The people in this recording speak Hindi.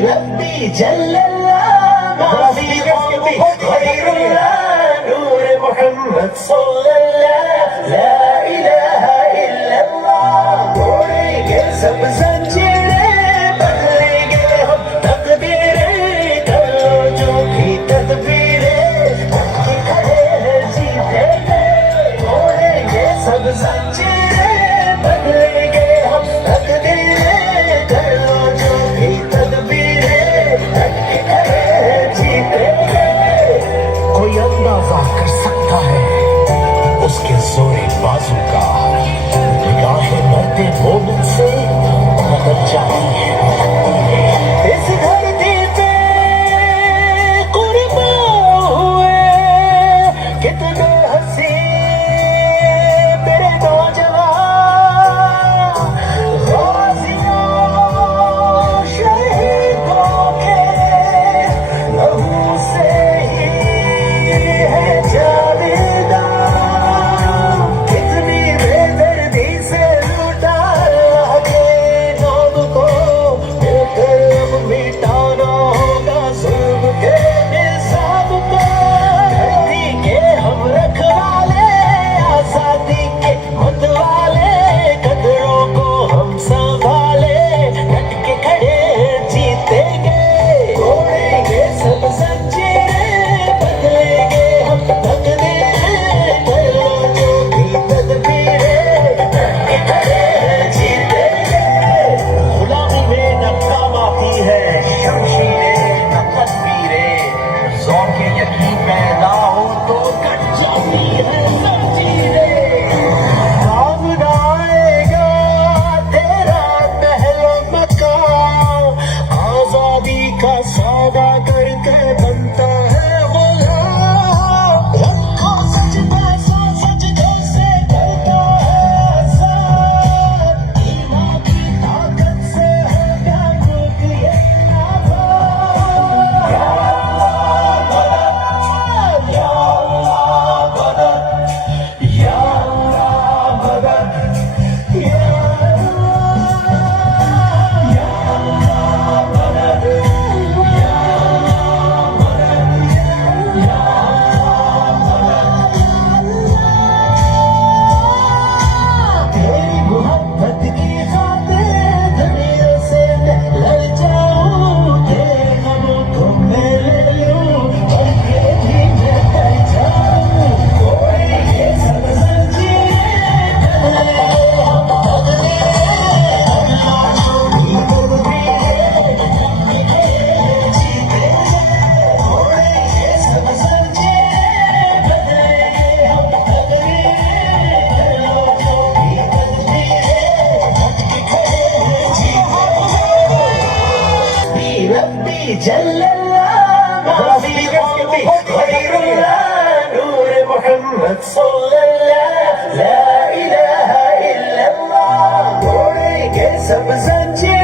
रब्बी जल्लल्लाह माफी गैरुल्लाह नूर मोहम्मद सल्लल्लाह ला इलाहा इल्लल्लाह। तोड़ेंगे सब जंजीरें, बदलेंगे हम तकदीरें, कर लो जो भी तदबीरें, खड़े हैं जीतेंगे। तोड़ेंगे सब जंजीरें, बदलेंगे हम तकदीरें, कर लो जो भी तदबीरें, खड़े हैं जीतेंगे। कोई अंदाजा कर सकता है उसके जोरे बाजू का, निगाहें मरते मोमिन से बदल जाती है। इस धरती पे कुर्बान हुए कितने हंसी मेरे नौजवान, गाजियों शहीदों के लहू से ही है जावेदार। कितनी बेदर्दी से लूटा अल्लाह के नाम को, मिलकर अब मिटाना होगा जुल्म के निज़ाम को। धरती के हम रखवाले, आजादी के मतवाले, कदरों को हम संभाले, डट के खड़े जीतेंगे। तोड़ेंगे सब जंजीरें, बदलेंगे हम तकदीरें, कर लो जो भी तदबीरें, डट के खड़े जीतेंगे। गुलामी में न काम आती है शमशीरें न तदबीरें, ज़ौक़ यकीन पैदा हो तो कट जाती है जंजीरें। काम न आएगा तेरा पहला मकाम, आजादी का सौदा करके बनता है गुलाम। रखो सजदा सा सजदों से करता है आजाद, ईमान की ताकत से होगा मुल्क ये आबाद। या अल्लाह मदद, या अल्लाह मदद, या अल्लाह मदद, या तेरी मोहब्बत की खातिर दुनिया से लड़ जाऊं, तेरे गमों को मैं ले लूं, और ये भी मैं कर जाऊं। तोड़ेंगे सब जंजीरें, बदलेंगे हम तकदीरें, अल्लाह जो भी तदबीरें, जीतेंगे। तोड़ेंगे सब जंजीरें, बदलेंगे हम तकदीरें, कर लो जो भी तदबीरें, जीतेंगे। रब्बी जल्लल्लाह माफी गैरुल्लाह नूर मोहम्मद सल्लल्लाह ला इलाहा इल्लल्लाह। तोड़ेंगे सब जंजीरें,